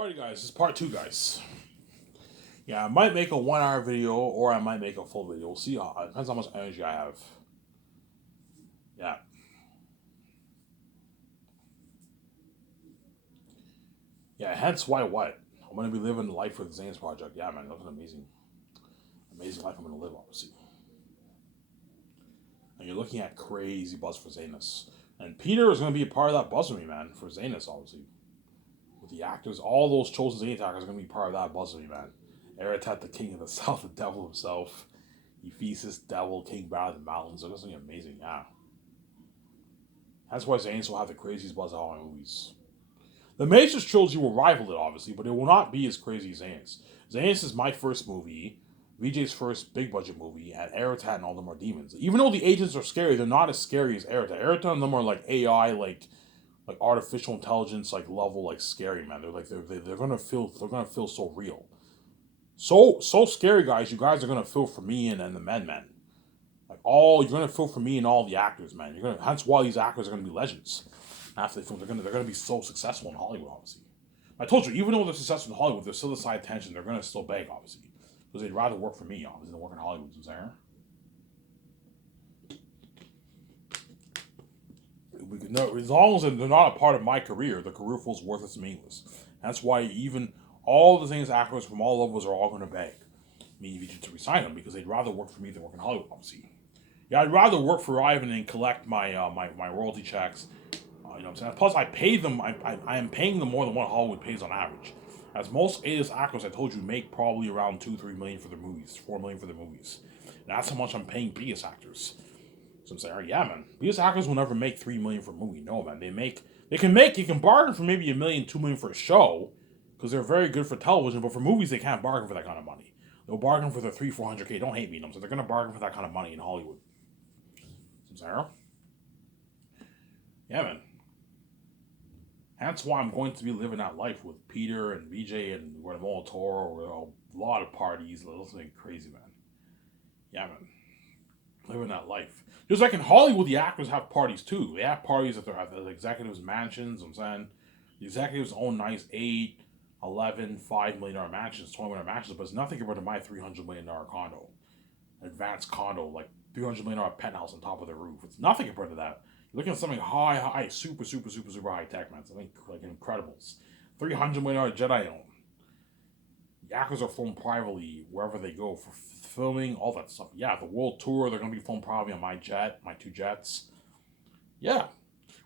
Alrighty, guys, this is part two, guys. Yeah, I might make a 1 hour video or I might make a full video. We'll see. It depends how much energy I have. Yeah. Yeah, hence why what? I'm going to be living the life for the Zanes Project. Yeah, man, that's an amazing life I'm going to live, obviously. And you're looking at crazy buzz for Zanus. And Peter is going to be a part of that buzz with me, man, for Zanus, obviously. With the actors, all those chosen Zane actors are going to be part of that buzz with me, man. Eratet, the king of the south, the devil himself. Ephesus, devil, king battle of the mountains. That's going to be amazing, yeah. That's why Zanes will have the craziest buzz of Halloween movies. The Matrix trilogy will rival it, obviously, but it will not be as crazy as Zanes. Zanes is my first movie, VJ's first big budget movie, and Eratat and all them are demons. Even though the agents are scary, they're not as scary as Eratat. Eratat and them are like AI, like artificial intelligence, like level, like scary, man. They're gonna feel so real, so scary, guys. You guys are gonna feel for me and the men. You're gonna feel for me and all the actors, man. Hence why these actors are gonna be legends. After they film, they're gonna be so successful in Hollywood, obviously. I told you, even though they're successful in Hollywood, they're still the side attention. They're gonna still beg, obviously, because they'd rather work for me, obviously, than work in Hollywood. You know no, as long as they're not a part of my career, the career feels worthless and meaningless. That's why even all the things actors from all levels are all going to beg me to resign them because they'd rather work for me than work in Hollywood, obviously. Yeah, I'd rather work for Ivan and collect my royalty checks. You know what I'm saying? Plus, I pay them. I am paying them more than what Hollywood pays on average. As most A-list actors, I told you, make probably around 2-3 million for their movies, 4 million for their movies. And that's how much I'm paying B-list actors. So I'm saying, yeah, man, B-list actors will never make 3 million for a movie. No, man, you can bargain for maybe 1 million, 2 million for a show, because they're very good for television. But for movies, they can't bargain for that kind of money. They'll bargain for the 300-400K. Don't hate me, you know, so they're gonna bargain for that kind of money in Hollywood. So I'm saying, yeah, man. That's why I'm going to be living that life with Peter and VJ and Guatemala Toro, a lot of parties, something crazy, man. Yeah, man. Living that life. Just like in Hollywood, the actors have parties too. They have parties at the executives' mansions. I'm saying the executives own nice 8, 11, $5 million mansions, $20 million mansions, but it's nothing compared to my $300 million condo, advanced condo, like $300 million penthouse on top of the roof. It's nothing compared to that. You're looking at something high, super, super, super, super high tech, man. Something like Incredibles. $300 million jet I own. The actors are filmed privately wherever they go for filming, all that stuff. Yeah, the world tour, they're going to be filmed probably on my 2 jets. Yeah.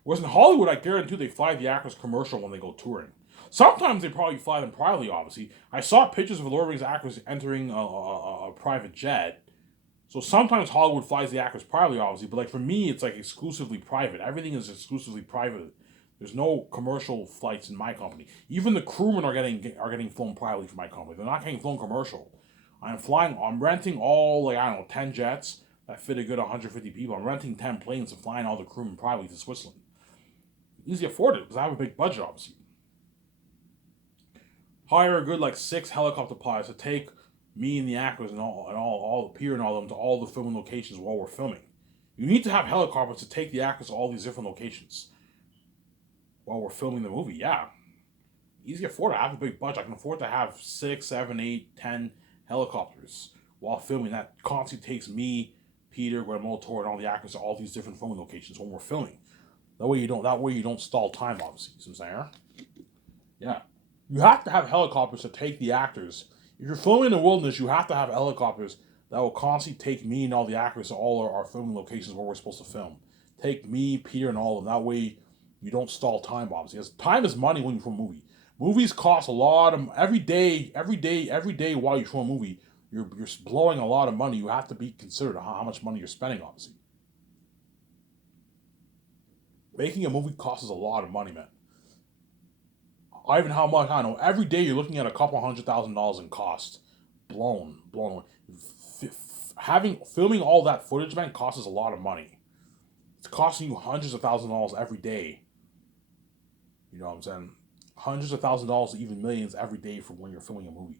Whereas in Hollywood, I guarantee they fly the actors commercial when they go touring. Sometimes they probably fly them privately, obviously. I saw pictures of Lord of the Rings actors entering a private jet. So sometimes Hollywood flies the actors privately, obviously, but like for me, it's like exclusively private. Everything is exclusively private. There's no commercial flights in my company. Even the crewmen are getting flown privately for my company. They're not getting flown commercial. I'm renting all, like, I don't know, 10 jets that fit a good 150 people. I'm renting 10 planes and flying all the crewmen privately to Switzerland. Easy afford it because I have a big budget, obviously. Hire a good like 6 helicopter pilots to take me and the actors and all the Peter and all of them to all the filming locations while we're filming. You need to have helicopters to take the actors to all these different locations while we're filming the movie. Yeah, easy to afford it. I have a big budget. I can afford to have 6, 7, 8, 10 helicopters while filming. That constantly takes me, Peter, Guillermo Toro, and all the actors to all these different filming locations when we're filming. That way you don't stall time, obviously. You know what I'm saying? Yeah. You have to have helicopters to take the actors. If you're filming in the wilderness, you have to have helicopters that will constantly take me and all the actors to all our filming locations where we're supposed to film. Take me, Peter, and all of them. That way you don't stall time, obviously. Because time is money when you film a movie. Movies cost a lot of every day while you film a movie, you're blowing a lot of money. You have to be considered how much money you're spending, obviously. Making a movie costs a lot of money, man. Even how much, I don't know. Every day you're looking at a couple $100,000 in cost. Blown away. Filming all that footage, man, costs a lot of money. It's costing you hundreds of thousands of dollars every day. You know what I'm saying? Hundreds of thousands of dollars, even millions every day for when you're filming a movie.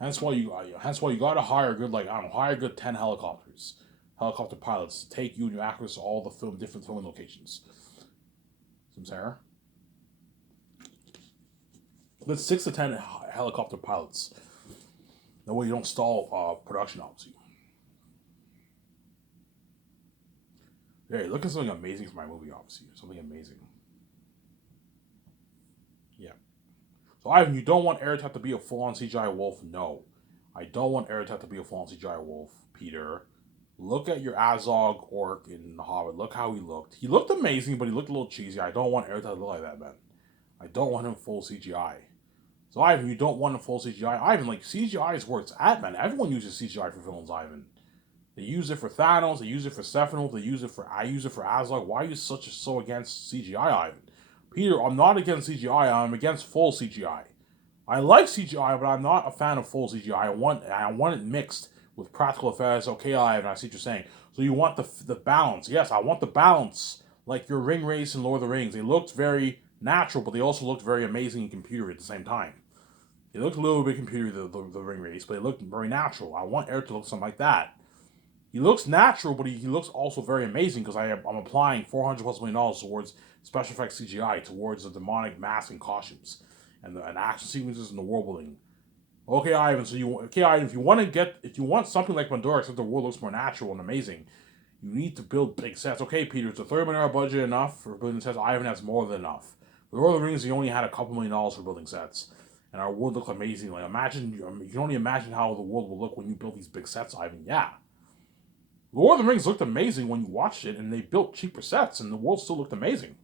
Hence why you gotta hire hire a good 10 helicopter pilots to take you and your actors to all the different filming locations. See what I'm saying? That's 6 to 10 helicopter pilots. That way you don't stall production, obviously. Yeah, look at something amazing for my movie, obviously. Something amazing. Yeah. So, Ivan, you don't want Aratat to be a full-on CGI wolf? No. I don't want Aratat to be a full-on CGI wolf, Peter. Look at your Azog orc in The Hobbit. Look how he looked. He looked amazing, but he looked a little cheesy. I don't want Aratat to look like that, man. I don't want him full CGI. So, Ivan, you don't want a full CGI. Ivan, like, CGI is where it's at, man. Everyone uses CGI for villains, Ivan. They use it for Thanos. They use it for Stephanopoulos. I use it for Azog. Why are you so against CGI, Ivan? Peter, I'm not against CGI. I'm against full CGI. I like CGI, but I'm not a fan of full CGI. I want it mixed with practical effects. Okay, Ivan, I see what you're saying. So you want the balance? Yes, I want the balance. Like your ring race in Lord of the Rings, they looked very natural, but they also looked very amazing in computer at the same time. They looked a little bit computer the ring race, but they looked very natural. I want Eric to look something like that. He looks natural, but he looks also very amazing because I'm applying $400+ million towards special effects CGI, towards the demonic mask and costumes, and the action sequences and the world building. Okay, Ivan. Ivan, if you want something like Pandora, except the world looks more natural and amazing, you need to build big sets. Okay, Peter, it's a $30 million budget enough for building sets. Ivan has more than enough. For Lord of the Rings, he only had a couple $1 million for building sets, and our world looked amazing. Like you can only imagine how the world will look when you build these big sets, Ivan. Yeah. Lord of the Rings looked amazing when you watched it, and they built cheaper sets, and the world still looked amazing.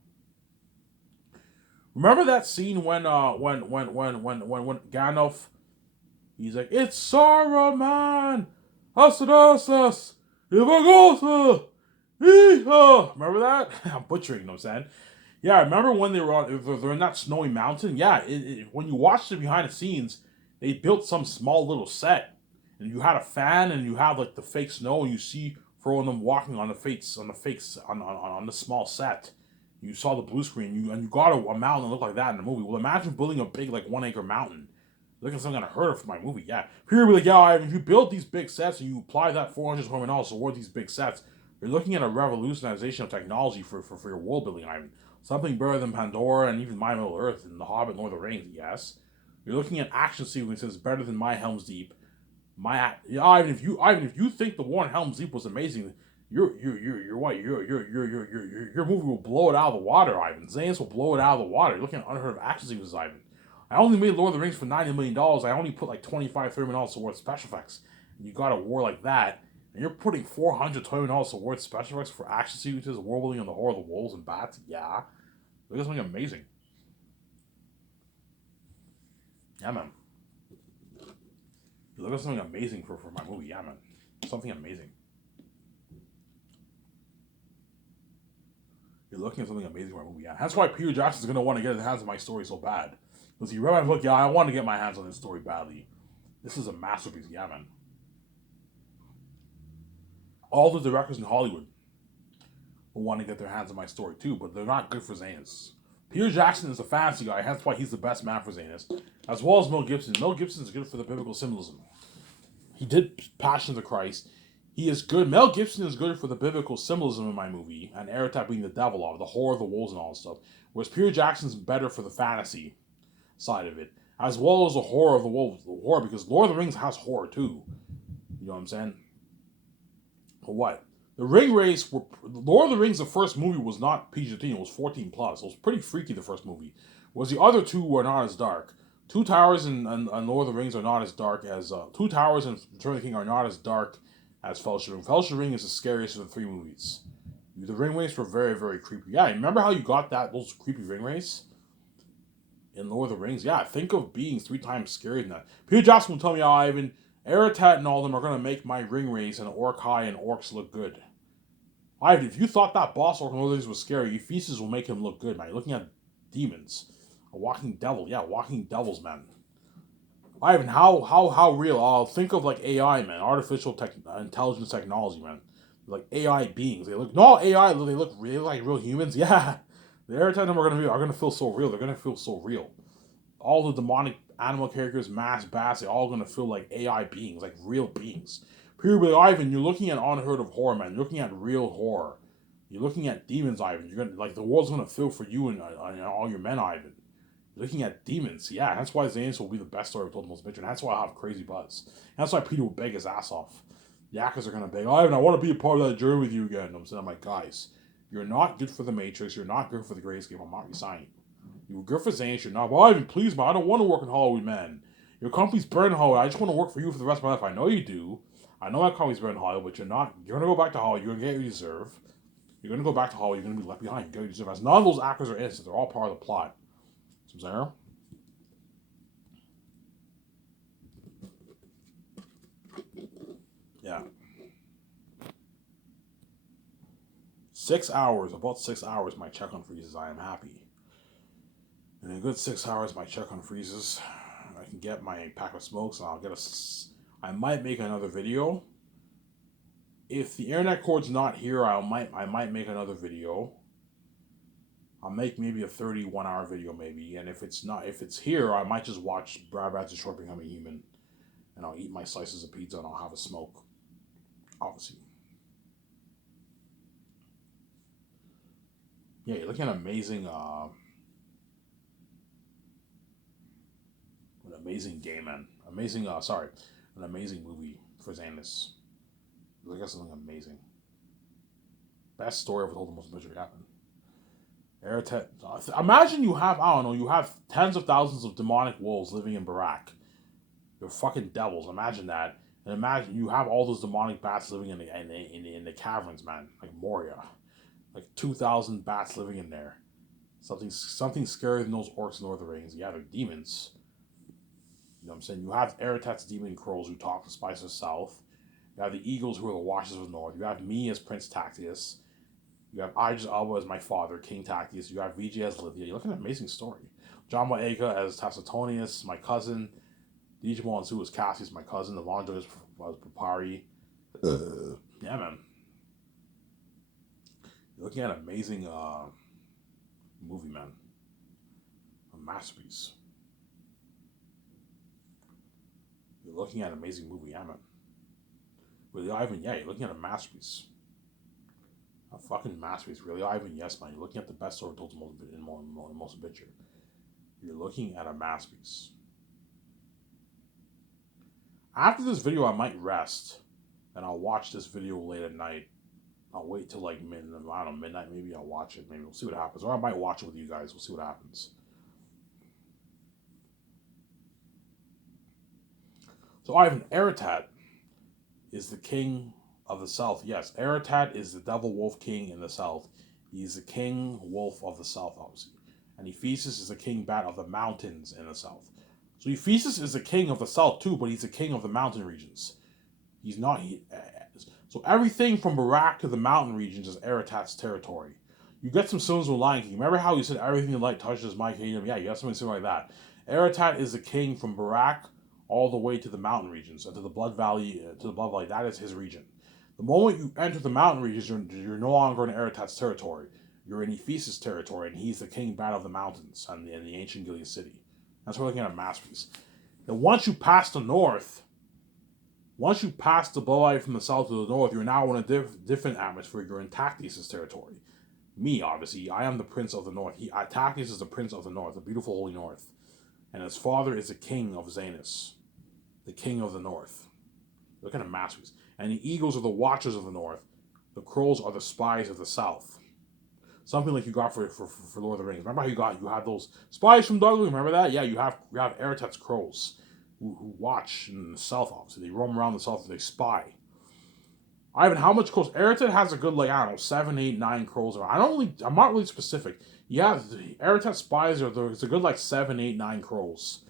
Remember that scene when Gandalf, he's like, "It's Saruman, Asadasas, Ivagosa, Iha." Remember that? I'm butchering, you know what I'm saying? Yeah, I remember when they're in that snowy mountain. Yeah, when you watched it behind the scenes, they built some small little set, and you had a fan, and you have like the fake snow, and you see Frodo and them walking on the small set. You saw the blue screen, you got a mountain that looked like that in the movie. Well, imagine building a big like 1 acre mountain. Look at something unheard of for my movie. Yeah, people be like, yeah, if you build these big sets and you apply that $400 towards these big sets, you're looking at a revolutionization of technology for your world building. I mean, something better than Pandora and even My Middle Earth and The Hobbit, Lord of the Rings. Yes, you're looking at action sequences better than My Helm's Deep. Ivan, if you think the War in Helm's Deep was amazing, your movie will blow it out of the water, Ivan. Zane's will blow it out of the water. You're looking at unheard of action sequences, Ivan. I only made Lord of the Rings for $90 million. I only put like $25-30 million towards special effects. And you got a war like that, and you're putting $420 towards special effects for action sequences, war building, and the horror of the wolves and bats. Yeah, look at something amazing. Yeah, man. You look at something amazing for my movie. Yeah, man. Something amazing. You're looking at something amazing for my movie. Yeah, that's why Peter Jackson's gonna want to get his hands on my story so bad. Because he read my book. Yeah, I want to get my hands on this story badly. This is a masterpiece. Yeah, man. All the directors in Hollywood will want to get their hands on my story too, but they're not good for Zanus. Peter Jackson is a fantasy guy, that's why he's the best man for Zanus, as well as Mel Gibson. Mel Gibson is good for the biblical symbolism. He did Passion of the Christ. He is good. Mel Gibson is good for the biblical symbolism in my movie, and Aratat being the devil of the horror of the wolves and all that stuff. Whereas Peter Jackson's better for the fantasy side of it, as well as the horror of the wolves, the horror, because Lord of the Rings has horror too. You know what I'm saying? But what? The Ring Race, Lord of the Rings, the first movie was not PG-13, it was 14 plus. It was pretty freaky, the first movie. Whereas the other two were not as dark. Two Towers and Lord of the Rings are not as dark as Two Towers and Return of the King are not as dark as Fellowship Ring. Fellowship Ring is the scariest of the three movies. The ring race were very, very creepy. Yeah, remember how you got those creepy ring race in Lord of the Rings? Yeah, think of beings 3 times scarier than that. Peter Jackson will tell me, Ivan, Aratat and all of them are going to make my ring race and Orc High and Orcs look good. Ivan, if you thought that boss Orc in Lord of the Rings was scary, Ephesus will make him look good, man. You're looking at demons. A walking devil. Yeah, walking devils, man. Ivan, how real? Think of like AI, man. Intelligence technology, man. Like AI beings. They look no AI. They look really like real humans. Yeah, the Aratat are gonna feel so real. They're gonna feel so real. All the demonic animal characters, mass bats, they're all gonna feel like AI beings, like real beings. Period. Ivan, you're looking at unheard of horror, man. You're looking at real horror. You're looking at demons, Ivan. You're gonna like the world's gonna feel for you and all your men, Ivan. Looking at demons, yeah, that's why Xanathus will be the best story I've told the most bitch, and that's why I have crazy buzz. And that's why Peter will beg his ass off. The actors are gonna beg, Ivan, I want to be a part of that journey with you again. I'm like, guys, you're not good for the Matrix, you're not good for the Great Escape, I'm not resigning you. You were good for Xanathus, you're not. Well, Ivan, please, man, I don't want to work in Hollywood, man. Your company's burning Hollywood, I just want to work for you for the rest of my life. I know you do. I know that company's burning Hollywood, but you're not. You're gonna go back to Hollywood, you're gonna get what you deserve. You're gonna go back to Hollywood, you're gonna be left behind, you get what you deserve. As none of those actors are innocent, they're all part of the plot. So, Zara? Yeah. 6 hours, about 6 hours, my check on freezes. I am happy. In a good 6 hours, my check on freezes. I can get my pack of smokes, and I'll get a. I might make another video. If the internet cord's not here, I might make another video. I'll make maybe a 31-hour video, maybe. And if it's here, I might just watch Brad Rat's Short Becoming Human, and I'll eat my slices of pizza and I'll have a smoke. Obviously. Yeah, you're looking at an amazing game, man. An amazing movie for Xanathus. Look at something amazing. Best story ever told the most misery happened. Eratet. Imagine you have tens of thousands of demonic wolves living in Barak. They're fucking devils. Imagine that. And imagine you have all those demonic bats living in the caverns, man. Like Moria. Like 2,000 bats living in there. Something scarier than those orcs in Lord of the Rings. Yeah, they're demons. You know what I'm saying? You have Eratet's demon crows who talk to Spice of the South. You have the eagles who are the Watchers of the North. You have me as Prince Tactius. You have Idris Elba as my father, King Tactius. You have VJ as Lydia. You're looking at an amazing story. John Boyega as Tacitonius, my cousin. Digimon Su as Cassius, my cousin. Alonso as Papari. Yeah, man. You're looking at an amazing movie, man. A masterpiece. You're looking at an amazing movie, yeah, man. Really, Ivan, yeah, you're looking at a masterpiece. A fucking masterpiece, really, Ivan, yes, man. You're looking at the best story told in most picture. You're looking at a masterpiece. After this video, I might rest, and I'll watch this video late at night. I'll wait till like midnight. Maybe I'll watch it. Maybe we'll see what happens. Or I might watch it with you guys. We'll see what happens. So Ivan, Eratet is the king of the south. Yes, Eratet is the devil wolf king in the south. He's the king wolf of the south, obviously. And Ephesus is the king bat of the mountains in the south. So Ephesus is the king of the south too, but he's the king of the mountain regions. He's not. So everything from Barak to the mountain regions is Eratet's territory. You get some symbols with Lion King. Remember how you said everything the light touches my kingdom? Yeah, you got something similar like that. Eratet is the king from Barak all the way to the mountain regions, and to the Blood Valley. That is his region. The moment you enter the mountain regions, you're no longer in Eratet's territory. You're in Ephesus' territory, and he's the king bat of the mountains and the ancient Gilead city. That's what we're looking at a masterpiece. And once you pass the north, once you pass the Bloodlight from the south to the north, you're now in a different atmosphere. You're in Tactius' territory. Me, obviously, I am the prince of the north. Tactius is the prince of the north, the beautiful holy north. And his father is the king of Xanathus, the king of the north. Look at a masterpiece. And the eagles are the watchers of the north. The crows are the spies of the south. Something like you got for Lord of the Rings. Remember how you had those spies from Dudley? Remember that? Yeah, you have Eratet's crows who watch in the south, obviously. They roam around the south and they spy. Ivan, how much crows? Eratet has a good, 7, 8, 9 crows. I'm not really specific. Yeah, Eratet spies it's a good 7, 8, 9 crows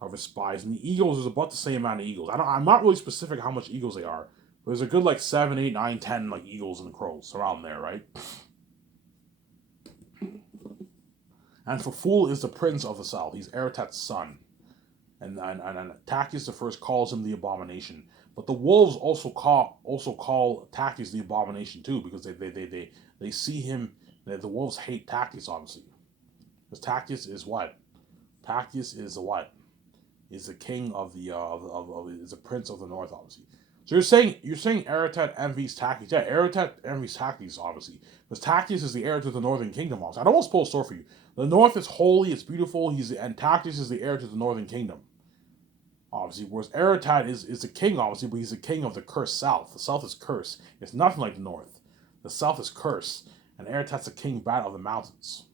of his spies. And the eagles is about the same amount of eagles. I'm not really specific how much eagles they are. But there's a good 7, 8, 9, 10 eagles and crows around there, right? And Faful is the prince of the south. He's Eratet's son. And Tactius the first calls him the abomination. But the wolves also call Tactius the abomination too, because they see him. The wolves hate Tactius, obviously, because Tactius is what? Tactius is the what? Is the king of the is the prince of the north, obviously. So you're saying Eratet envies Tactius? Yeah, Eratet envies Tactius, obviously, because Tactius is the heir to the northern kingdom. Also, I don't want to spoil a story for you, The North is holy, it's beautiful. And Tactius is the heir to the Northern Kingdom, obviously. Whereas Eretad is the king, obviously, but he's the king of the cursed South. The South is cursed. It's nothing like the North. The South is cursed, and Eretad's the king bat of the mountains.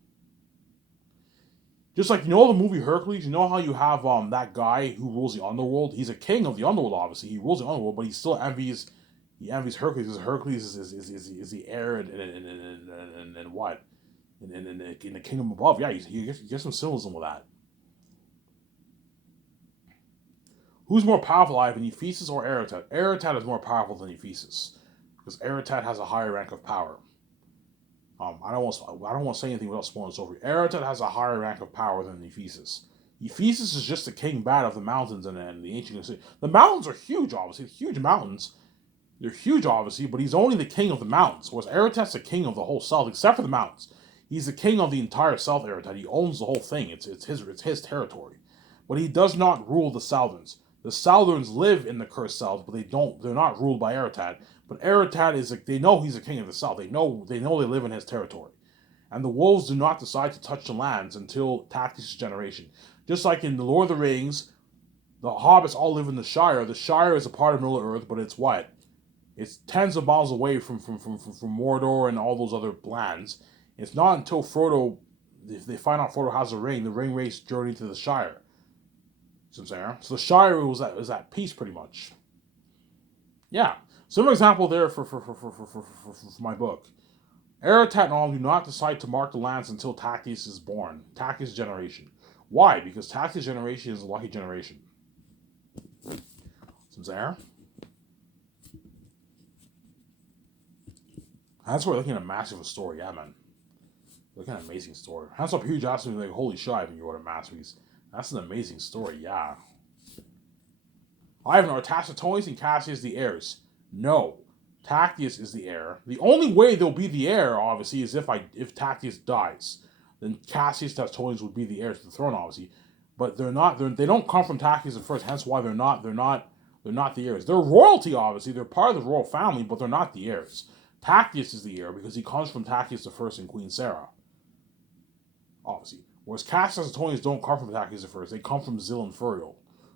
Just like, the movie Hercules, you know how you have that guy who rules the underworld? He's a king of the underworld, obviously. He rules the underworld, but he still envies Hercules, because Hercules is the heir and what? In the kingdom above. Yeah, he gets some symbolism with that. Who's more powerful, Ivan, Ephesus or Eretad? Eretad is more powerful than Ephesus, because Eretad has a higher rank of power. I don't want to say anything without spoiling this over. Eretad has a higher rank of power than Ephesus. Ephesus is just the king bat of the mountains and the ancient city. The mountains are huge, obviously. Huge mountains. They're huge, obviously, but he's only the king of the mountains. Whereas Eretad's the king of the whole south, except for the mountains. He's the king of the entire south, Eretad. He owns the whole thing. It's his territory. But he does not rule the Southerns. The Southerns live in the cursed south, but they're not ruled by Eretad. But Eretad they know he's the king of the south. They know they live in his territory. And the wolves do not decide to touch the lands until Tactius' generation. Just like in The Lord of the Rings, the hobbits all live in the Shire. The Shire is a part of Middle-earth, but it's what? It's tens of miles away from Mordor and all those other lands. It's not until Frodo, if they find out Frodo has the ring race journey to the Shire. See what I'm saying? So the Shire was at peace, pretty much. Yeah. Similar example there for my book. Eretad and all do not decide to mark the lands until Tactius is born. Tactius' generation. Why? Because Tactius' generation is a lucky generation. See what I'm saying? That's why we're looking at a massive story, yeah, man. Looking at an amazing story. That's why huge asked me, like, holy shit, I think you wrote a masterpiece. That's an amazing story, yeah. Ivan, are Tacitonius and Cassius the heirs? No. Tactius is the heir. The only way they'll be the heir, obviously, is if Tactius dies. Then Cassius Tacitonius would be the heir to the throne, obviously. But they don't come from Tactius at first, hence why they're not the heirs. They're royalty, obviously. They're part of the royal family, but they're not the heirs. Tactius is the heir because he comes from Tactius I and Queen Sarah. Obviously. Whereas Cassius Tacitonius don't come from Tactius I. They come from Zil and Furiel,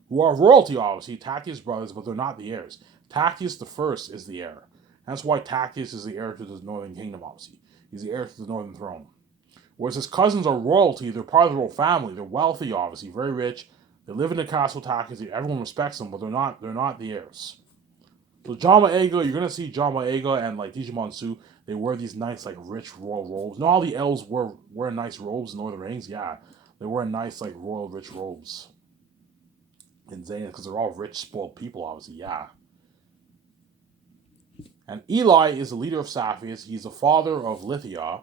who are royalty, obviously, Tactius brothers, but they're not the heirs. Tactius I is the heir. That's why Tactius is the heir to the Northern Kingdom, obviously. He's the heir to the Northern Throne. Whereas his cousins are royalty, they're part of the royal family, they're wealthy, obviously, very rich. They live in the castle Tactius, everyone respects them, but they're not the heirs. So John Boyega, you're gonna see John Boyega and like Digimon Su, they wear these nice like rich royal robes. You know how the elves wear nice robes in Lord of the Rings? Yeah. They wear nice like royal rich robes. In Xena, because they're all rich, spoiled people, obviously, yeah. And Eli is the leader of Sapphires. He's the father of Lithia.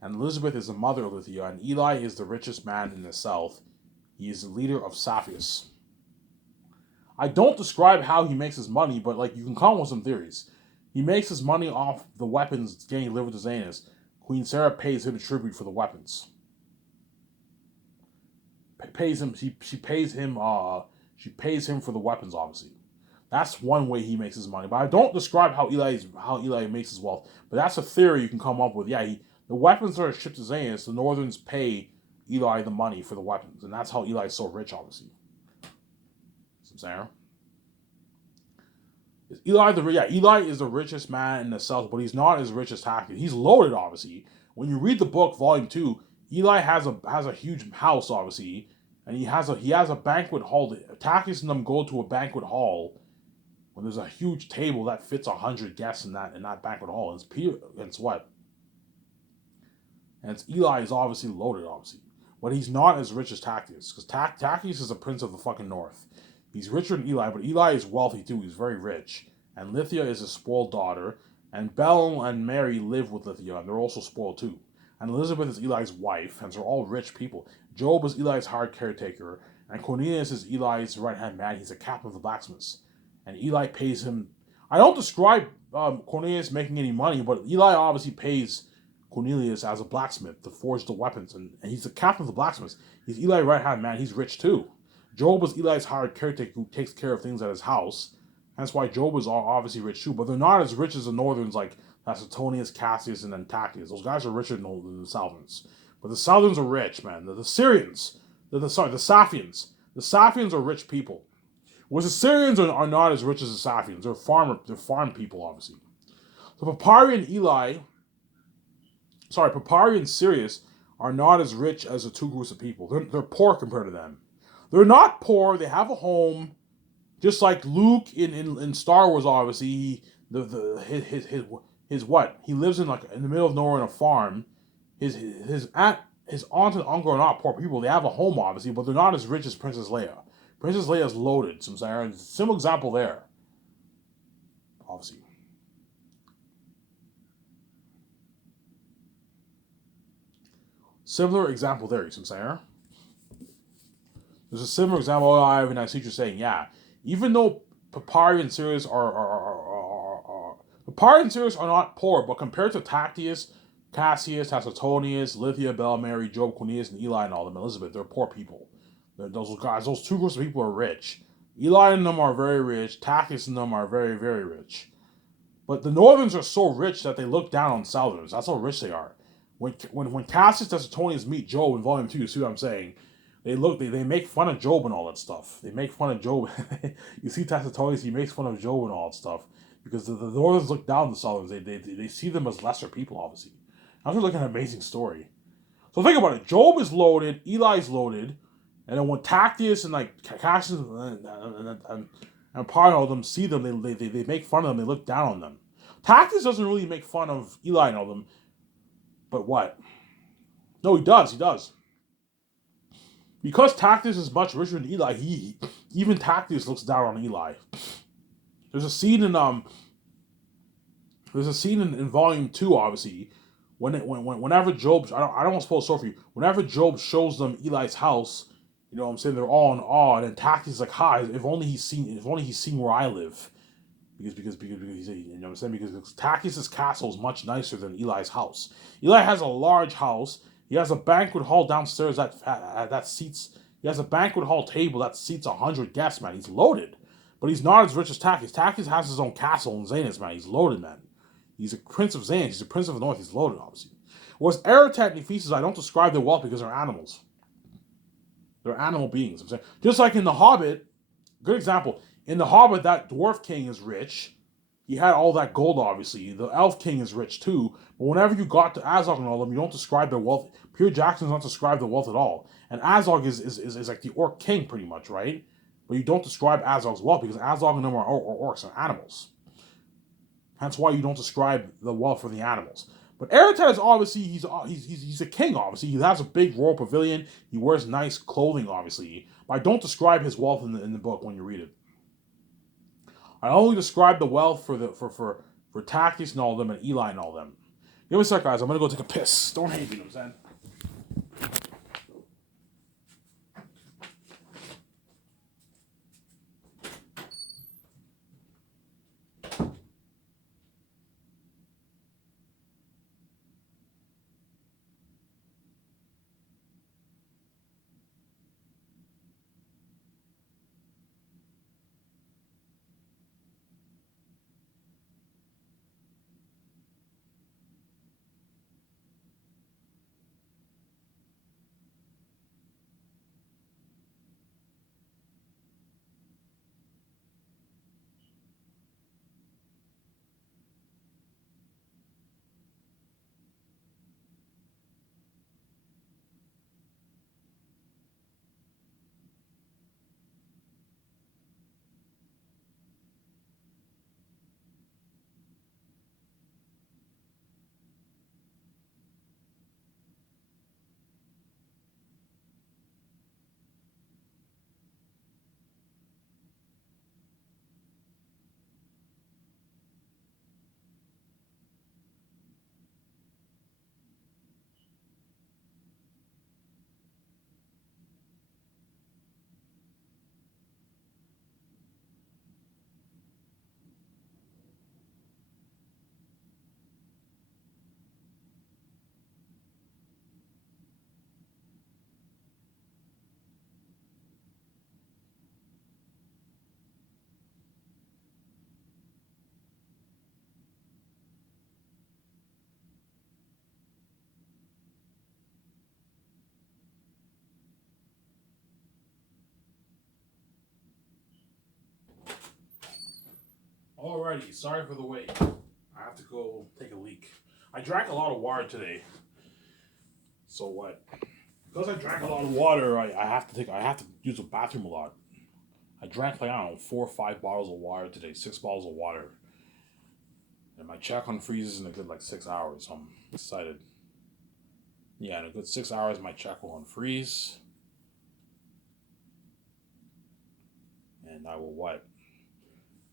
And Elizabeth is the mother of Lithia. And Eli is the richest man in the south. He is the leader of Sapphires. I don't describe how he makes his money, but like you can come up with some theories. He makes his money off the weapons getting delivered to Xehanort. Queen Sarah pays him tribute for the weapons. She pays him for the weapons, obviously. That's one way he makes his money. But I don't describe how Eli makes his wealth. But that's a theory you can come up with. Yeah, the weapons are shipped to Xehanort. The Northerns pay Eli the money for the weapons, and that's how Eli is so rich, obviously. Sarah. Eli is the richest man in the south, but he's not as rich as Tactius. He's loaded, obviously. When you read the book, Volume 2, Eli has a huge house, obviously, and he has a banquet hall. Tactius and them go to a banquet hall when there's a huge table that fits 100 guests in that banquet hall. And it's what? And it's Eli is obviously loaded, obviously. But he's not as rich as Tactius, because Tactius is a prince of the fucking north. He's richer than Eli, but Eli is wealthy too. He's very rich. And Lithia is a spoiled daughter. And Belle and Mary live with Lithia, and they're also spoiled too. And Elizabeth is Eli's wife, and they're all rich people. Job is Eli's hired caretaker. And Cornelius is Eli's right-hand man. He's a captain of the blacksmiths. And Eli pays him. I don't describe Cornelius making any money, but Eli obviously pays Cornelius as a blacksmith to forge the weapons. And he's the captain of the blacksmiths. He's Eli's right-hand man. He's rich too. Job is Eli's hired caretaker who takes care of things at his house. That's why Job is obviously rich too. But they're not as rich as the Northerns like Tacitonius, Cassius, and then Tactius. Those guys are richer than the Southerns. But the Salyans are rich, man. The Syrians, the Safians. The Safians are rich people. Whereas the Syrians are not as rich as the Safians. They're farm people, obviously. So Papari and Sirius are not as rich as the two groups of people. They're poor compared to them. They're not poor. They have a home, just like Luke in Star Wars. Obviously, his what? He lives in the middle of nowhere on a farm. His aunt and uncle are not poor people. They have a home, obviously, but they're not as rich as Princess Leia. Princess Leia is loaded. Similar example there, obviously. Similar example there, you see what I'm saying? There's a similar example, Ivan, I see what you're saying. Yeah. Even though Papari and Sirius Papari and Sirius are not poor, but compared to Tactius, Cassius, Tacitonius, Lithia, Mary, Job, Cornelius, and Eli and all them, Elizabeth, they're poor people. Those guys, those two groups of people are rich. Eli and them are very rich. Tactius and them are very, very rich. But the Northerns are so rich that they look down on Southerners. That's how rich they are. When Cassius Tacitonius meet Job in Volume 2, you see what I'm saying? They make fun of Job and all that stuff. They make fun of Job. You see Tacitonius, he makes fun of Job and all that stuff. Because the Northerns look down on the Southerns. They see them as lesser people, obviously. That's really like an amazing story. So think about it. Job is loaded, Eli's loaded, and then when Tactius and like Cassius and part of them see them, they make fun of them, they look down on them. Tactius doesn't really make fun of Eli and all them, but what? No, he does. Because Tactius is much richer than Eli, even Tactius looks down on Eli. There's a scene in Volume 2, obviously, whenever Job, I don't want to spoil the story for you. Whenever Job shows them Eli's house, you know what I'm saying, they're all in awe, and then Tactius is like, "Ha! If only he's seen where I live." Because you know what I'm saying, because Tactius's castle is much nicer than Eli's house. Eli has a large house. He has a banquet hall downstairs that seats. He has a banquet hall table that seats 100 guests. Man, he's loaded, but he's not as rich as Tactius. Tactius has his own castle in Zanus. Man, he's loaded, man. He's a prince of Zanus. He's a prince of the north. He's loaded, obviously. Whereas Aratat and Ephesus, I don't describe their wealth because they're animals. They're animal beings. I'm saying, just like in The Hobbit, good example. In The Hobbit, that dwarf king is rich. He had all that gold, obviously. The elf king is rich too. But whenever you got to Azog and all them, you don't describe their wealth. Peter Jackson does not describe their wealth at all. And Azog is like the orc king, pretty much, right? But you don't describe Azog's wealth because Azog and them are orcs, are animals. Hence why you don't describe the wealth for the animals. But Aratat is obviously he's a king. Obviously, he has a big royal pavilion. He wears nice clothing. Obviously, but I don't describe his wealth in the book when you read it. I only describe the wealth for Tactius and all of them and Eli and all of them. Give me a sec, guys. I'm gonna go take a piss. Don't hate me, you know what I'm saying? Alrighty, sorry for the wait. I have to go take a leak. I drank a lot of water today. So what? Because I drank a lot of water, I have to use the bathroom a lot. I drank like I don't know 4 or 5 bottles of water today, 6 bottles of water, and my check on freezes in a good like 6 hours. So I'm excited. Yeah, in a good 6 hours, my check will unfreeze, and I will what?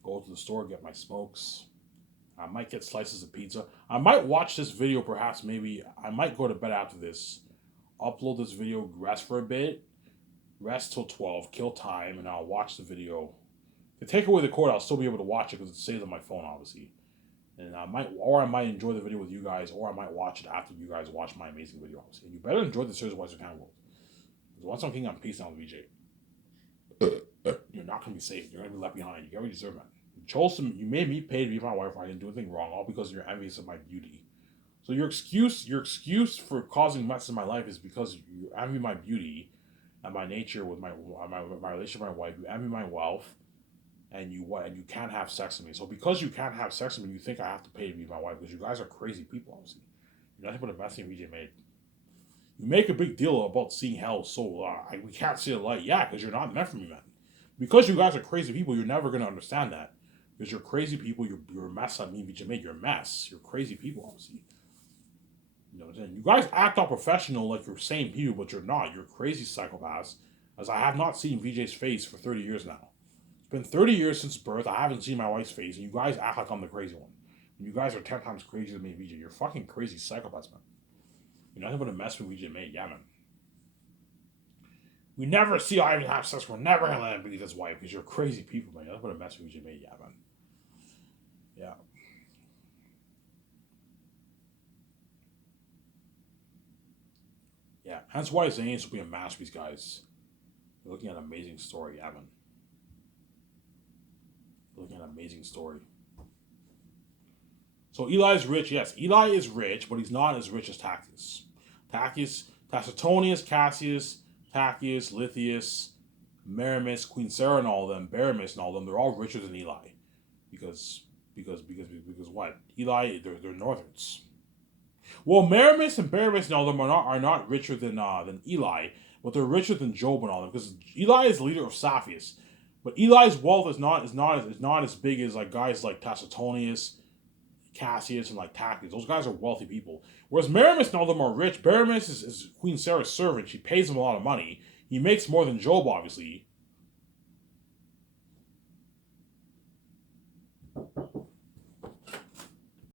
Go to the store, get my smokes. I might get slices of pizza. I might watch this video, perhaps. Maybe I might go to bed after this. Upload this video, rest for a bit, rest till 12, kill time, and I'll watch the video. To take away the cord, I'll still be able to watch it because it saves on my phone, obviously. And I might enjoy the video with you guys, or I might watch it after you guys watch my amazing video, obviously. And you better enjoy the series of Western Can World. Because once I'm king, I'm peace now with VJ. You're not gonna be saved. You're gonna be left behind. You get what you deserve, man. You made me pay to be my wife. I didn't do anything wrong, all because you're envious of my beauty. So your excuse for causing mess in my life is because you envy my beauty and my nature with my relationship with my wife. You envy my wealth, and you can't have sex with me. So because you can't have sex with me, you think I have to pay to be my wife because you guys are crazy people, obviously. You're nothing but a mess thing VJ made. You make a big deal about seeing hell, so we can't see the light. Yeah, because you're not meant for me, man. Because you guys are crazy people, you're never gonna understand that. Because you're crazy people, you're a mess on me, VJ made. You're a mess. You're crazy people, obviously. You know what I'm saying? You guys act all professional like you're sane people, but you're not. You're crazy psychopaths. As I have not seen VJ's face for 30 years now. It's been 30 years since birth. I haven't seen my wife's face, and you guys act like I'm the crazy one. And you guys are 10 times crazier than me, VJ. You're fucking crazy psychopaths, man. You're nothing but a mess with VJ made. Yeah, man. We never see Ivan have sex. We're never gonna let him be his wife because you're crazy people, man. You're nothing but a mess with VJ made. Yeah, man. Yeah. Yeah. Hence why Zane's will be a masterpiece, guys. You're looking at an amazing story, yeah, man. You're looking at an amazing story. So Eli's rich, yes. Eli is rich, but he's not as rich as Tactius. Tacitonius, Cassius, Tactius, Lithius, Meramis, Queen Sarah, and all of them, Baramis and all of them, they're all richer than Eli. Because what? Eli, they're Northerns. Well, Meramis and Baramis and all of them are not richer than Eli, but they're richer than Job and all of them. Because Eli is the leader of Saphius. But Eli's wealth is not as big as like guys like Tacitonius, Cassius, and like Tactius. Those guys are wealthy people. Whereas Meramis and all of them are rich. Meramis is Queen Sarah's servant. She pays him a lot of money. He makes more than Job, obviously.